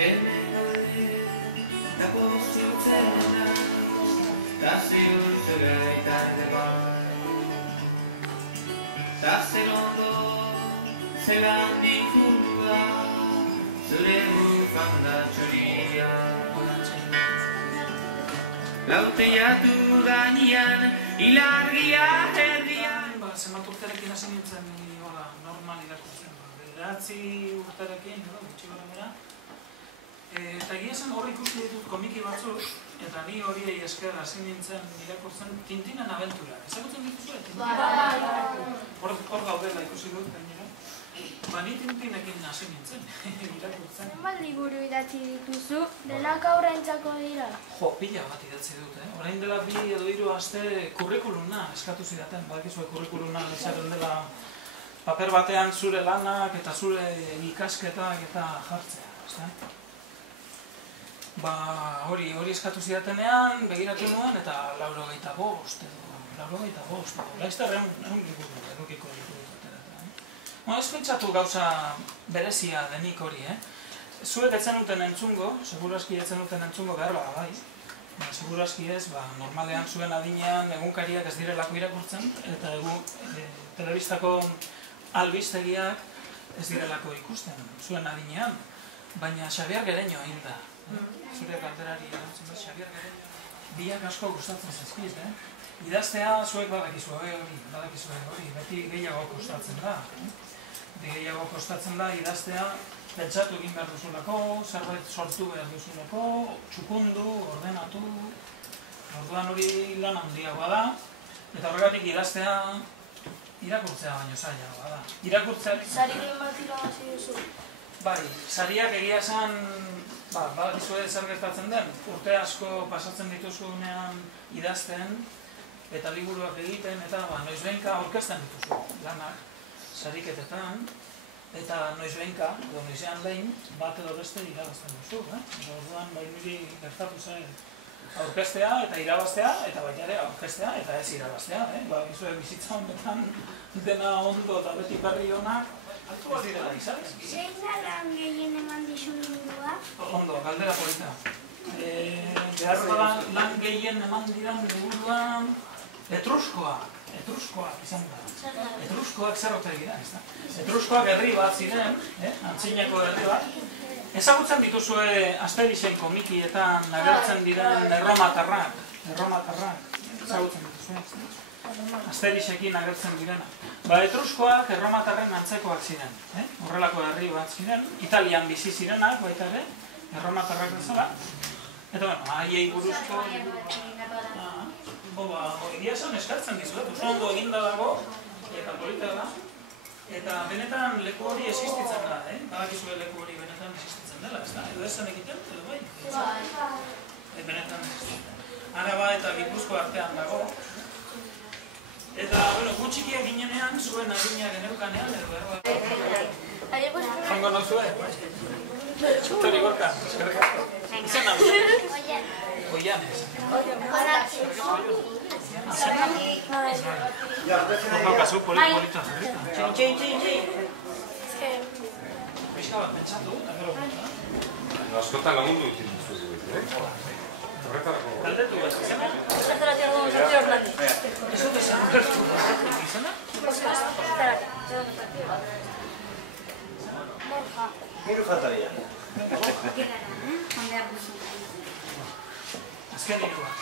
hemen gaude, da postiutzena, da zirultzera itarde bai. Da zer ondo, zelan dikua, zure bufanda txoria. Lauteiatu gainean, ilargia herrian. Zenbat urterekin hasi nintzen normal irakurtzen. 9 urterekin, gutxi gara bera. Eta egia zen hor ikusi ditut komiki batzuk, eta ni horiei esker hasi nintzen irakurtzen Tintinen abentura. Ezagutzen dituzu? Hor gaudela ikusi dut gainera. Ni Tintinekin hasi nintzen irakurtzen. Zenbat liburu idatzi dituzu, denak aurrentzako dira? Jo, pila bat idatzi dut, Orain dela 2 edo 3 aste kurrikuluna eskatu zidaten. Badakizue kurrikuluna izaten dela paper batean zure lanak eta zure ikasketak eta jartzea, hori eskatu zidatenean, begiratu nuen eta 95 edo. Laizter egun liburu edukiko ditut ateratzen. Ez pentsatu gauza berezia denik hori, Zuek etzen duten entzungo, seguraski etzen duten entzungo behar bada bai. Seguraski ez, normalean zuen adinean egunkariak ez direlako irakurtzen, eta telebistako albistegiak ez direlako ikusten zuen adinean. Baina Xabier Gereño egin da. Zure galderari erantzun da, Xabier Gereño. Biak asko gustatzen zaizkiz, idaztea zuek badakizue hori, beti gehiago kostatzen da. Gehiago kostatzen da idaztea, pentsatu egin behar duzulako, zerbait sortu behar duzulako, txukundu, ordenatu, orduan hori lan handiagoa da, eta horregatik idaztea irakurtzea baino zailagoa da. Sariren bat irabazi duzu? Bai, sariak egia esan, badakizue zer gertatzen den, urte asko pasatzen dituzunean idazten, eta liburuak egiten, eta noizbehinka aurkezten dituzu lanak, sariketetan, eta noizbehinka, edo noizean lehin, bat edo beste irabazten duzu. Orduan, niri gertatu zen aurkeztea eta irabaztea, eta baita ere aurkeztea eta ez irabaztea. Badakizue bizitza honetan dena ondo eta beti berri honak, ez direla izan. Zein da lan gehien eman dizu liburua? Ondo, galdera polita. Behar lan gehien eman diran liburuan Etruskoak izan da. Etruskoak zer ote gira, ez da? Etruskoak herri bat ziren, antzinako herri bat. Ezagutzen dituzue Asterixen komikietan agertzen diren erromatarrak. Ezagutzen dituzue, Asterixekin agertzen direna. Etruskoak erromatarren antzekoak ziren. Horrelako herri bat ziren, Italian bizi zirenak, baita ere, erromatarrak bezala. Eta, haiei buruzko... Egia esan eskartzen dizuet, oso ondo eginda dago, eta polita da, eta benetan leku hori existitzen da, badakizue leku hori benetan existitzen dela, ez da? Edo esan egiten, edo bai? Bai. Benetan existitzen. Araba eta Gipuzko artean dago. Eta, gutxikia ginenean, zuen adina geneukanean, edo erroa. Jongo nozue? Tori Gorka, eskerrik asko. Zer nahi? Oianez. Ondo kasu polita zerrika. Txin. Pixka bat pentsatu, eta gero gota. Askotan lagundu ditin duzu dugu, Horretarako... Galdetu bat, izena? Zerratia dugu zerti Orlandi. Ez dut esan, izena? Hiru faltaria. Azken hiruak,